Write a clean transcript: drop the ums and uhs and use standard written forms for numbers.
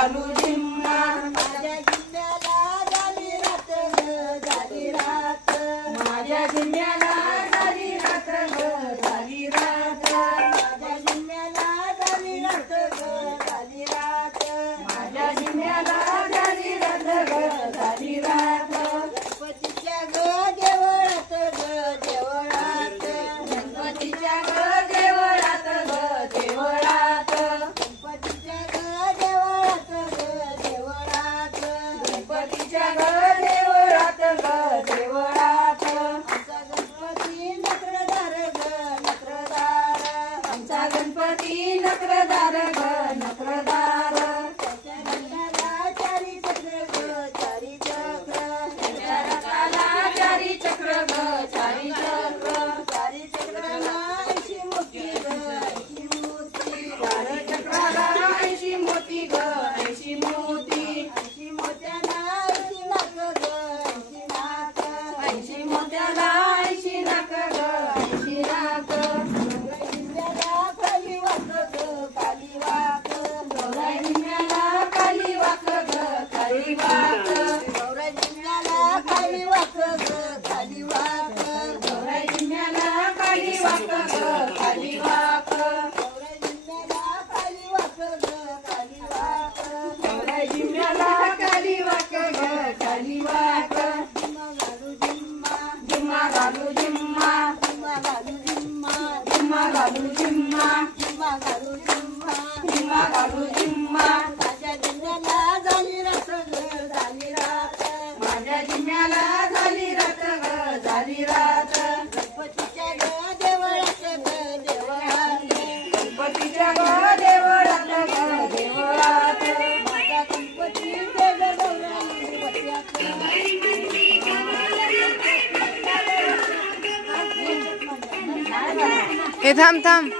घालू जिम्मा माझ्या जिम्म्याला झाली रात ग झाली रात माझ्या जिम्म्याला झाली रात ग झाली रात माझ्या जिम्म्याला झाली रात ग झाली रात माझ्या जिम्म्याला झाली रात ग झाली रात गणपतीच्या ग देवळात ग देवळात गणपतीच्या ग देवळात ग देवळात गणपतीच्या ग देवळात ग देवळात गणपतीच्या ग देवळात ग देवळात आमचा गणपती नक्रदार ग नक्रदार आमचा गणपती नक्रदार ग नक्रदार त्याच्या रथाला चारी चक्र ग चारी चक्र त्याच्या रथाला चारी चक्र ग चारी चक्र चारी चक्राला ऐशी मोठी ग ऐशी मोठी चारी चक्राला ऐशी मोती ग ऐशी मोती ऐशी मोत्याला ऐशी नाक ग ऐशी नाक ऐशी मोत्याला ऐशी नाक ग ऐशी नाक जिल्ह्याला खाली वाक ग खाली वाक गौराई जिम्म्याला खाली वाक ग खाली वाक गौराई जिल्ह्याला खाली वाक ग खाली वाक गौराई जिम्म्याला खाली वाक ग खाली वाक गौराई जिल्ह्याला खाली वाक ग खाली वाक गौराई जिम्म्याला खाली वाक ग खाली वाक जिम्मा घालू जिम्मा जिम्मा घालू जिम्मा जिम्मा घालू जिम्मा जिम्मा घालू जिम्मा जिम्मा घालू जिम्मा जिम्मा घालू जिम्मा माझ्या जिल्ह्याला झाली रात ग झाली रात माझ्या जिम्म्याला झाली रात ग झाली रात गणपतीच्या ग देवळात ग देवळात गणपतीच्या ग देवळात ग देवळात माझा गणपती देव गौराई वट्यात हे थांब थांब